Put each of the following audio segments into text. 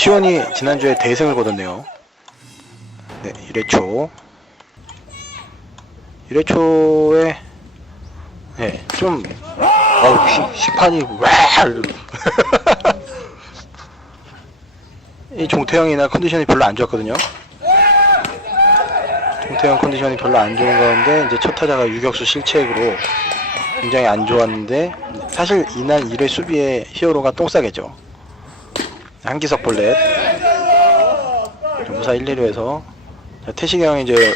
시원이 지난주에 대승을 거뒀네요. 네, 1회초. 1회초에, 네, 좀, 어우, 시, 식판이, 와! 이 종태형이나 컨디션이 별로 안 좋았거든요. 종태형 컨디션이 별로 안 좋은 가운데, 이제 첫 타자가 유격수 실책으로 굉장히 안 좋았는데, 사실 이날 1회 수비에 히어로가 똥싸개죠. 한기석 볼넷. 무사 1, 2루에서. 태식이 형이 이제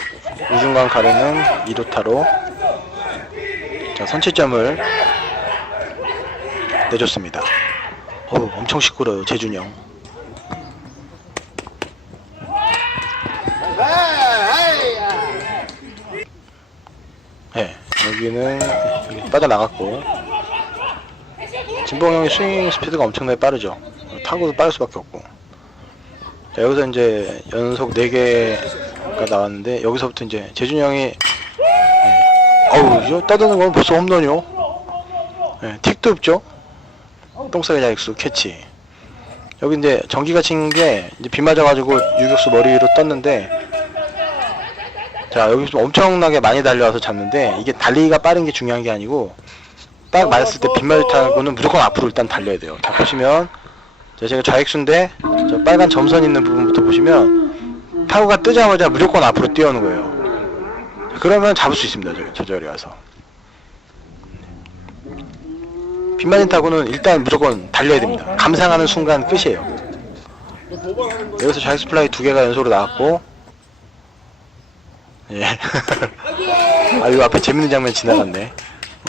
우중간 가르는 2루타로. 자 선취점을 내줬습니다. 어우 엄청 시끄러워요 재준이 형. 네, 여기는 여기 빠져나갔고. 진봉 형의 스윙 스피드가 엄청나게 빠르죠 타고도 빠를 수밖에 없고. 자, 여기서 이제 연속 4개가 나왔는데 여기서부터 이제 재준이 형이 네. 어우 이거 따드는 건 벌써 홈런이요? 네, 틱도 없죠? 똥싸개 자익수 캐치. 여기 이제 전기가 친 게 비 맞아가지고 유격수 머리 위로 떴는데 자 여기서 엄청나게 많이 달려와서 잡는데 이게 달리기가 빠른 게 중요한 게 아니고 딱 맞았을 때 빗말 타고는 무조건 앞으로 일단 달려야 돼요. 자 보시면 자, 제가 좌익수인데 저 빨간 점선 있는 부분부터 보시면 타구가 뜨자마자 무조건 앞으로 뛰어오는 거예요. 그러면 잡을 수 있습니다. 저, 저 자리에 와서. 빗맞은 타구는 일단 무조건 달려야 됩니다. 감상하는 순간 끝이에요. 여기서 좌익수 플라이 두 개가 연속으로 나왔고 예. 아, 이 앞에 재밌는 장면 지나갔네.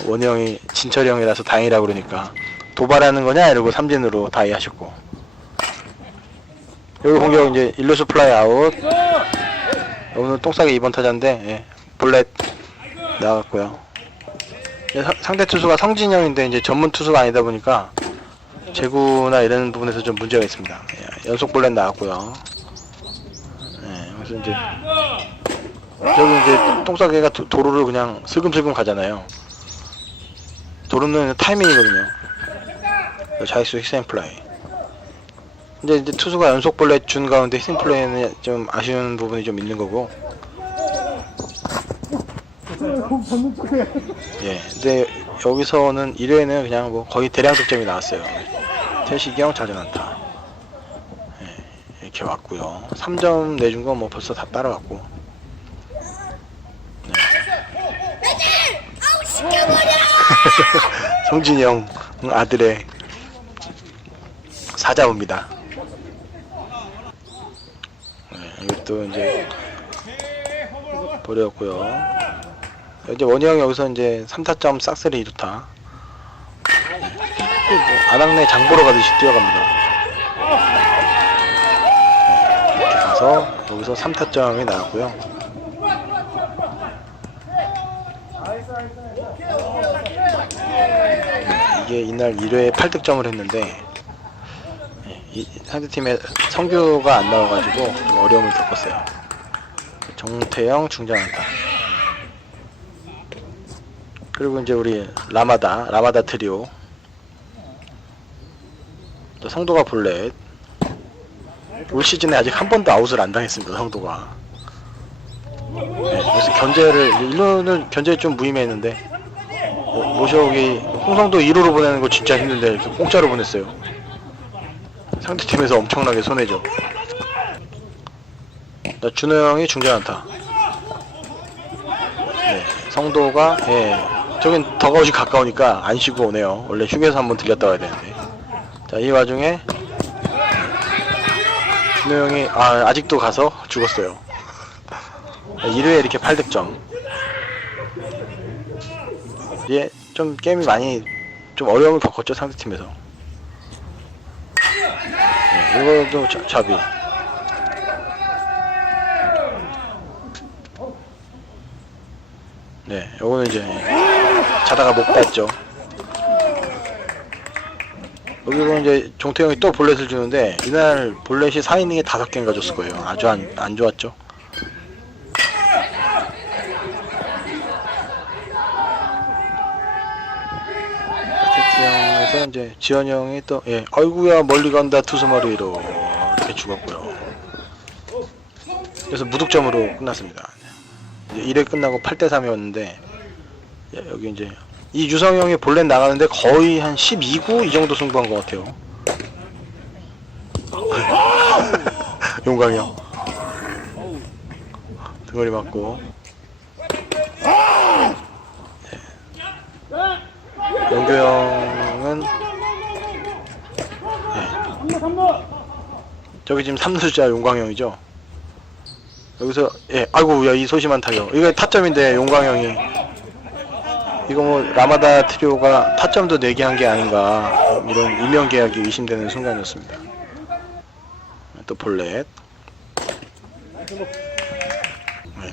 원희 형이 진철이 형이라서 다행이라고 그러니까 도발하는 거냐? 이러고 삼진으로 다이 하셨고. 여기 공격 이제 일루스 플라이 아웃. 오늘 똥싸기 2번 타자인데 예, 볼넷 나갔고요. 예, 사- 상대 투수가 성진형인데 이제 전문 투수가 아니다 보니까 제구나 이런 부분에서 좀 문제가 있습니다. 예, 연속 볼넷 나왔고요. 예, 그래서 이제 여기 이제 똥싸개가 도- 도로를 그냥 슬금슬금 가잖아요. 도로는 타이밍이거든요 자익수 희생 플라이. 근데 이제 투수가 연속 볼넷 준 가운데 희생 플라이는 좀 아쉬운 부분이 좀 있는 거고. 예. 근데 여기서는 1회는 그냥 뭐 거의 대량 득점이 나왔어요. 태식이 형 자전한타. 예. 이렇게 왔고요. 3점 내준 건 뭐 벌써 다 따라왔고. 네. 성진이 형 아들의 사자입니다. 네, 이것도 이제 버렸고요. 이제 원희 형이 여기서 이제 3타점 싹쓸이 2루타. 뭐 안학내 장 보러 가듯이 뛰어갑니다. 네, 이렇게 가서 여기서 3타점이 나왔고요. 이게 이날 1회에 8득점을 했는데 예, 이 상대팀에 성규가 안 나와가지고 좀 어려움을 겪었어요. 정태영 중장한다. 그리고 이제 우리 라마다 라마다 트리오 또 성도가 볼넷 올 시즌에 아직 한 번도 아웃을 안 당했습니다 성도가 네, 그래서 견제를 1루는 견제 좀 무의미했는데 뭐, 모셔오기 홍성도 1호로 보내는 거 진짜 힘든데 공짜로 보냈어요 상대 팀에서 엄청나게 손해죠. 나 준호 형이 중전 안타. 네 성도가 예 저긴 더가웃이 가까우니까 안 쉬고 오네요. 원래 휴게소 한번 들렸다 와야 되는데. 자 이 와중에 준호 형이 아 아직도 가서 죽었어요. 1회에 이렇게 8득점. 예, 좀 게임이 많이 좀 어려움을 겪었죠 상대 팀에서. 네, 이거도 자, 잡이. 네, 요거는 이제 자다가 못 봤죠. 여기로 이제 종태형이 또 볼넷을 주는데 이날 볼넷이 4이닝에 5개인가 줬을 거예요. 아주 안, 안 좋았죠. 형에서 이제 지원 형이 또 예, 아이구야 멀리 간다 투수 머리로 이렇게 죽었고요. 그래서 무득점으로 끝났습니다. 이제 1회 끝나고 8대 3이었는데 여기 이제 이 유성 형이 볼넷 나가는데 거의 한 12구 이 정도 승부한 것 같아요. 용광이 형. 등거리 맞고. 예. 영교 형 은 예. 저기 지금 3루자 용광형이죠. 여기서 예 아이고 야이 소심한 타격 이거 타점인데 용광형이 이거 뭐 라마다 트리오가 타점도 내게 한 게 아닌가 이런 일명 계약이 의심되는 순간이었습니다. 또 볼넷. 네.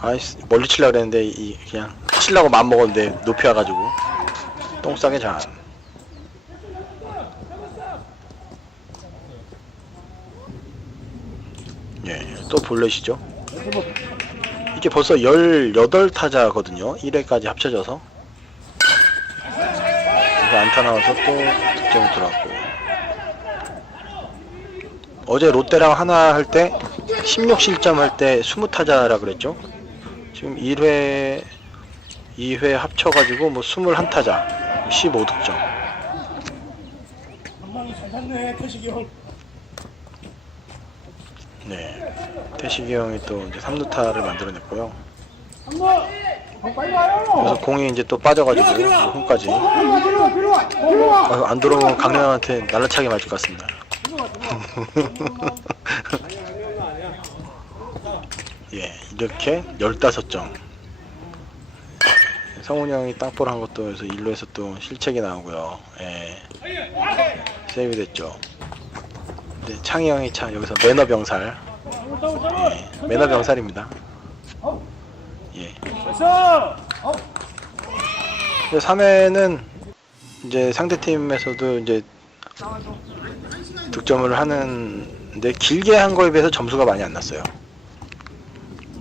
아이씨 멀리 칠라 그랬는데 이 그냥 칠라고 마음 먹었는데 높이 와가지고 똥 싸게 잘. 예, 또 볼넷이죠. 이게 벌써 18타자거든요. 1회까지 합쳐져서. 이거 안타 나와서 또 득점 들어왔고. 어제 롯데랑 하나 할 때 16실점 할 때 20타자라 그랬죠. 지금 1회 2회 합쳐가지고 뭐 21타자 15득점. 네. 태식이 형이 또 이제 3루타를 만들어냈고요. 그래서 공이 이제 또 빠져가지고 홈까지. 아유, 안 들어오면 강렬한테 날라차게 맞을 것 같습니다. 예, 이렇게 15점. 성훈이 형이 땅볼 한 것도 그래서 1루에서 또 실책이 나오고요. 예. 세이브 됐죠. 네, 창희 형이 참 여기서 매너 병살. 예, 매너 병살입니다. 예. 됐어 3회는 이제 상대 팀에서도 이제 득점을 하는데 길게 한 거에 비해서 점수가 많이 안 났어요.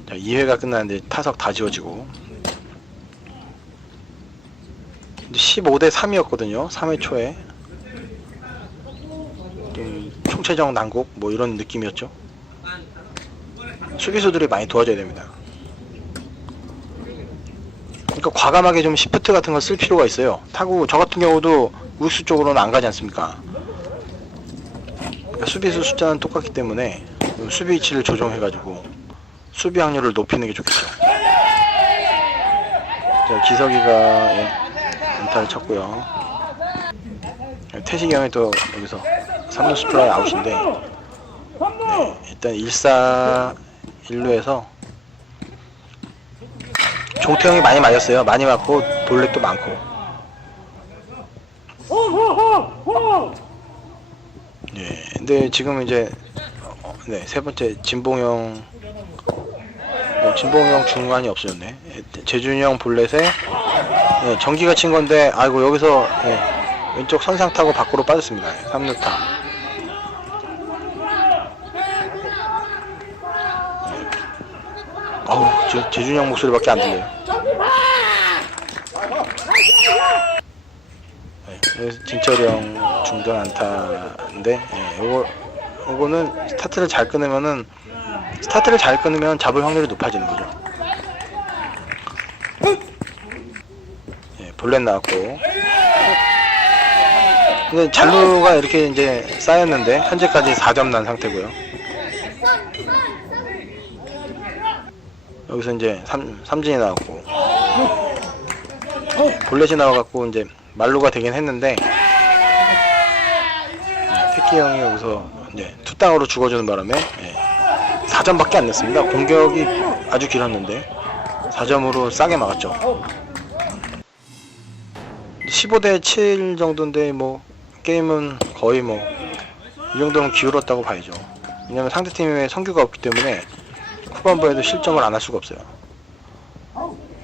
자, 2회가 끝났는데 타석 다 지워지고 15대 3이었거든요. 3회 초에 좀 총체적 난국 뭐 이런 느낌이었죠. 수비수들이 많이 도와줘야 됩니다. 그러니까 과감하게 좀 시프트 같은 걸 쓸 필요가 있어요. 타구 저 같은 경우도 우익수 쪽으로는 안 가지 않습니까? 그러니까 수비수 숫자는 똑같기 때문에 그 수비 위치를 조정해가지고 수비 확률을 높이는 게 좋겠죠. 자, 기석이가 예, 안타를 쳤고요. 태식이 형이 또 여기서 3루 스플라이 아웃인데 네, 일단 1사 1루에서 종태형이 많이 맞았어요. 많이 맞고 볼넷도 많고. 예. 근데 지금 이제 어, 네, 세 번째 진봉형 어, 진봉형 중간이 없어졌네. 예, 재준이 형 볼넷에 예, 전기가 친 건데 아이고 여기서 예, 왼쪽 선상 타고 밖으로 빠졌습니다. 3루타. 어우, 저 재준이 형 목소리밖에 안 들려요. 네, 진철이 형 중전 안타인데, 예, 요거, 요거는 스타트를 잘 끊으면은, 스타트를 잘 끊으면 잡을 확률이 높아지는 거죠. 예, 볼넷 나왔고. 근데 잔루가 이렇게 이제 쌓였는데, 현재까지 4점 난 상태고요. 여기서 이제 삼, 삼진이 나왔고, 예, 볼넷이 나와갖고 이제 말루가 되긴 했는데, 택기 형이 여기서 이제 투땅으로 죽어주는 바람에 예, 4점밖에 안 냈습니다. 공격이 아주 길었는데 4점으로 싸게 막았죠. 15대 7 정도인데 뭐 게임은 거의 뭐 이 정도면 기울었다고 봐야죠. 왜냐면 상대팀에 성규가 없기 때문에 후반부에도 실점을 안 할 수가 없어요.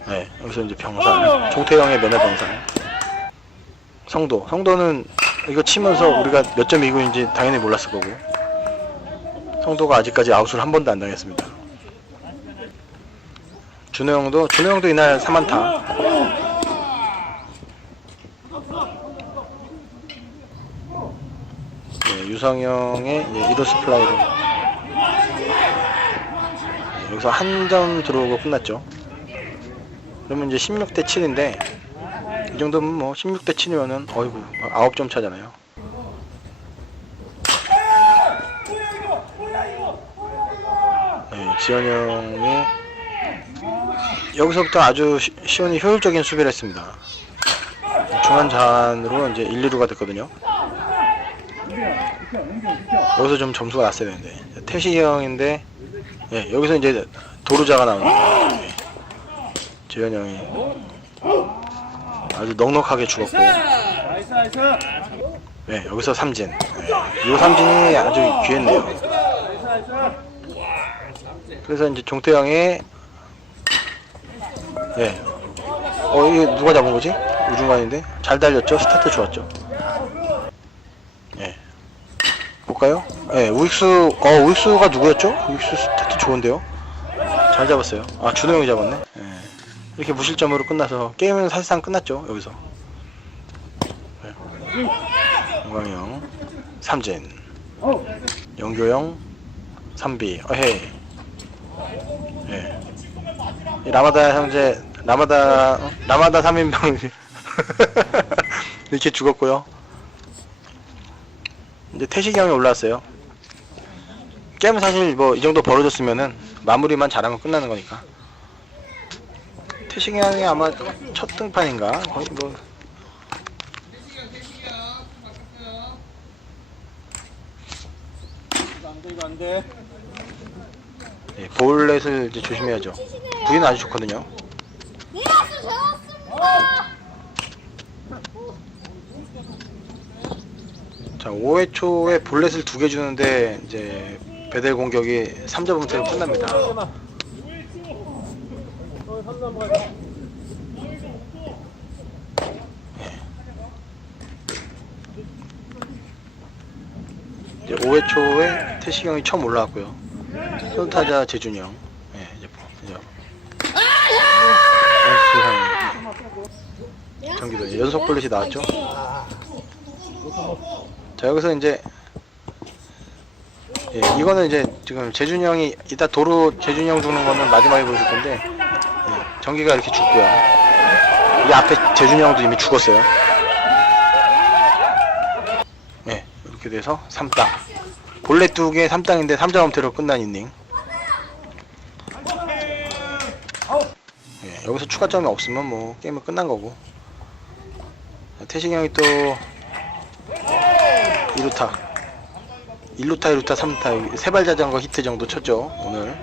네, 여기서 이제 병살, 종태형의 매너 병살. 성도, 성도는 이거 치면서 우리가 몇 점 이구인지 당연히 몰랐을 거고 성도가 아직까지 아웃을 한 번도 안 당했습니다. 준호 형도 준호 형도 이날 3안타. 네, 네, 유성형의 이제 이로스 플라이로 네, 여기서 한 점 들어오고 끝났죠. 그러면 이제 16대 7인데 이 정도면 뭐 16대 7이면은 어이구 9점 차잖아요. 네, 지현 형이 여기서부터 아주 시, 시원히 효율적인 수비를 했습니다. 중간 잔으로 이제 1, 2루가 됐거든요. 여기서 좀 점수가 났어야 되는데 태식이 형인데 예, 여기서 이제 도루자가 나오는 예. 재현 형이 아주 넉넉하게 죽었고 네, 여기서 삼진 예, 이 삼진이 아주 귀했네요 그래서 이제 종태 형이 예. 어 이거 누가 잡은 거지? 우중간인데 잘 달렸죠? 스타트 좋았죠? 예. 볼까요? 예, 우익수 어 우익수가 누구였죠? 우익수 스타트 좋은데요? 잘 잡았어요. 아 준호 형이 잡았네. 예. 이렇게 무실점으로 끝나서 게임은 사실상 끝났죠 여기서. 예. 영광형 삼진 어 영교형 3비 어헤이 예. 이 라마다 형제 라마다 어? 라마다 3인방 이렇게 죽었고요 이제 형이 올라왔어요. 게임은 사실 뭐 이 정도 벌어졌으면은 마무리만 잘하면 끝나는 거니까. 형이 아마 첫 등판인가? 거의 뭐. 예, 볼넷을 이제 조심해야죠. 부위는 아주 좋거든요. 네, 아주 좋았습니다. 자, 5회 초에 볼넷을 두 개 주는데 이제 배달 공격이 3점 분태로 끝납니다. 이제 5회 초에 형이 처음 올라왔고요. 선타자 재준이 형. 예, 보- 이제 어, 세상에. 경기도 연속 볼넷이 나왔죠. 자 여기서 이제 예, 이거는 이제 지금 재준이 형이 이따 도로 재준이 형 죽는 거는 마지막에 보여줄 건데 예, 전기가 이렇게 죽고요. 이 앞에 재준이 형도 이미 죽었어요. 예, 이렇게 돼서 3땅. 본래 두개 3땅인데 3점 엄태로 끝난 이닝. 예, 여기서 추가점이 없으면 뭐 게임은 끝난 거고. 자, 태식이 형이 또 2루타. 1루타 2루타 3루타. 세발 자전거 히트 정도 쳤죠 오늘.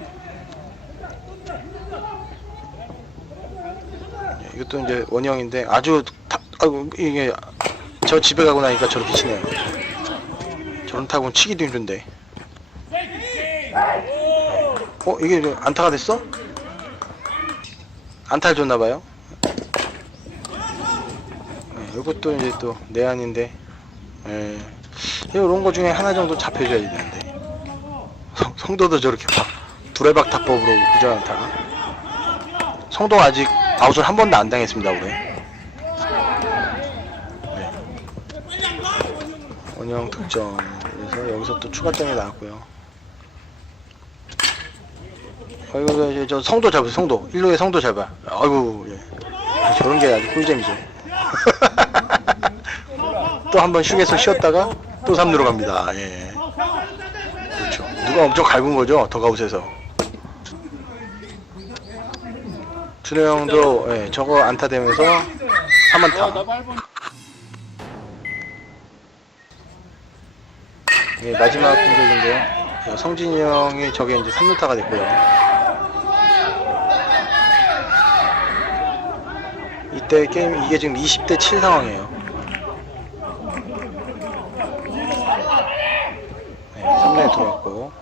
예, 이것도 이제 원형인데 아주 타, 아이고 이게 저 집에 가고 나니까 저렇게 치네요. 저런 타고는 치기도 힘든데. 어 이게 저 안타가 됐어? 안타를 줬나봐요? 네, 이것도 이제 또 내안인데 예. 이런 거 중에 하나 정도 잡혀줘야 되는데. 성, 성도도 저렇게 막 두레박 타법으로 구전한다 성도가 아직 아웃을 한 번도 안 당했습니다 올해. 네. 원형 득점 그래서 여기서 또 추가점이 나왔고요. 어, 이거 이제 저 성도 잡으세요 성도. 1루에 성도 잡아. 아이고 예. 아, 저런 게 아주 꿀잼이죠. 또 한번 휴게소 쉬었다가 또 3루로 갑니다. 예. 그렇죠. 누가 엄청 갈군 거죠? 더가웃에서. 준호 형도 예, 저거 안타 되면서 3안타. 예, 마지막 공격인데요. 어, 성진이 형이 저게 이제 3루타가 됐고요. 이때 게임 이게 지금 20대 7 상황이에요. 네, 3루에 들어왔고.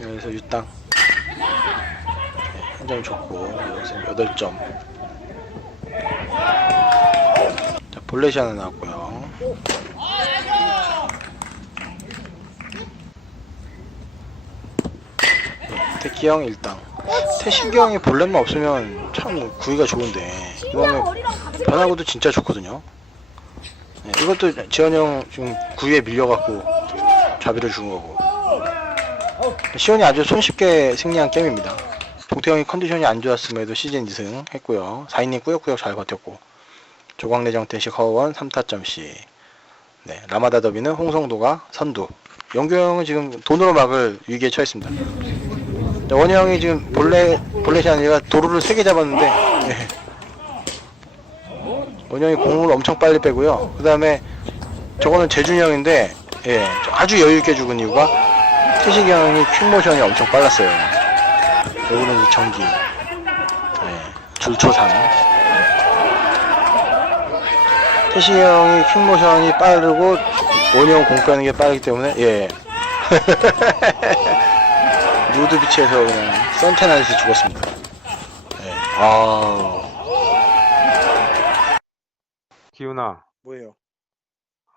여기서 유땅. 한 점 줬고 여기서 8점. 자 볼넷이 하나 나왔고요. 네, 태키 형 1땅 태식이 형이 볼넷만 없으면 참 구위가 좋은데. 이거는 변화구도 진짜 좋거든요. 네, 이것도 지원 형 지금 9위에 밀려갖고 자비를 준 거고. 시원이 아주 손쉽게 승리한 게임입니다. 동태형이 컨디션이 안 좋았음에도 시즌 2승 했고요. 4인님 꾸역꾸역 잘 버텼고. 조광래정 대식 허원 3타점씩. 네, 라마다 더비는 홍성도가 선두. 영규 형은 지금 돈으로 막을 위기에 처했습니다. 자, 원희 형이 지금 볼레, 볼렛이 아니라 도루를 3개 잡았는데, 예. 원희 형이 공을 엄청 빨리 빼고요. 그 다음에 저거는 재준이 형인데, 예, 아주 여유있게 죽은 이유가 태식이 형이 퀵모션이 엄청 빨랐어요. 요거는 이 전기, 예, 줄초상. 태식이 형이 퀵모션이 빠르고 원희 형공 빼는 게 빠르기 때문에, 예. 누드비치에서 그냥 선탠하듯이 죽었습니다. 예. 아, 기훈아, 뭐예요?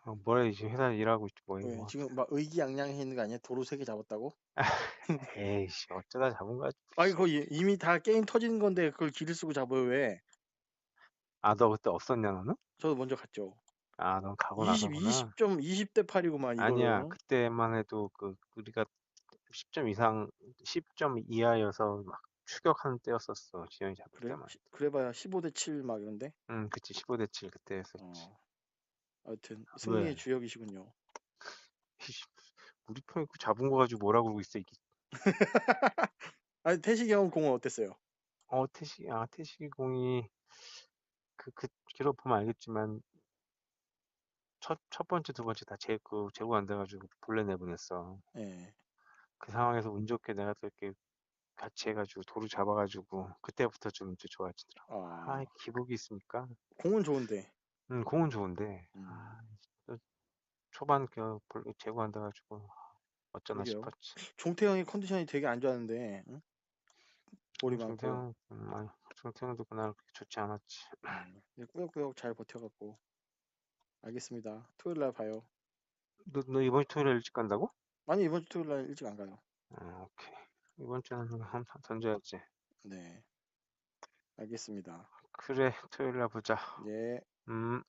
어, 뭐래 지금 회사 일하고 있지 뭐해? 왜 뭐. 지금 막 의기양양해 있는 거 아니야? 도로 세 개 잡았다고? 에이씨 어쩌다 잡은 거야? 아니 그거 이- 이미 다 게임 터지는 건데 그걸 길을 쓰고 잡아요 왜? 아 너 그때 없었냐 너는? 저도 먼저 갔죠. 아 넌 가고 20, 나서구나. 20점 20대 8이구만 이거. 아니야 그때만 해도 그 우리가 10점 이상 10점 이하여서 막 추격하는 때였었어 지현이 잡을 그래? 때만. 시- 그래봐야 15대 7 막 이런데. 응 그치 15대 7 그때 어. 했었지. 하여튼 승리의 왜? 주역이시군요. 이씨, 우리 편이 그 잡은 거 가지고 뭐라 그러고 있어 이게. 아니 태식이 형 공은 어땠어요? 어 태식 아 태식이 공이 그그 기록 보면 알겠지만 첫 첫 번째 두 번째 다제그 제고 안 돼가지고 볼래 내보냈어. 예. 그 상황에서 운 좋게 내가 또 이렇게 같이 해가지고 도루 잡아가지고 그때부터 좀 이제 좋아지더라. 아, 아 기복이 있습니까? 공은 좋은데. 응 공은 좋은데 음. 아, 또 초반 그안 돼가지고 어쩌나 그러게요. 싶었지. 종태형이 컨디션이 되게 안 좋았는데. 응? 볼이 많고. 정태형 음, 아니, 정태형도 그날 그렇게 좋지 않았지. 음, 꾸역꾸역 잘 버텨갖고. 알겠습니다. 토요일 날 봐요. 너, 너 이번 주 토요일에 일찍 간다고? 아니 이번 주 토요일 날 일찍 안 가요. 어, 오케이. 이번 주는 한 판 던져야지. 네. 알겠습니다. 그래 토요일 날 보자. 예. 음.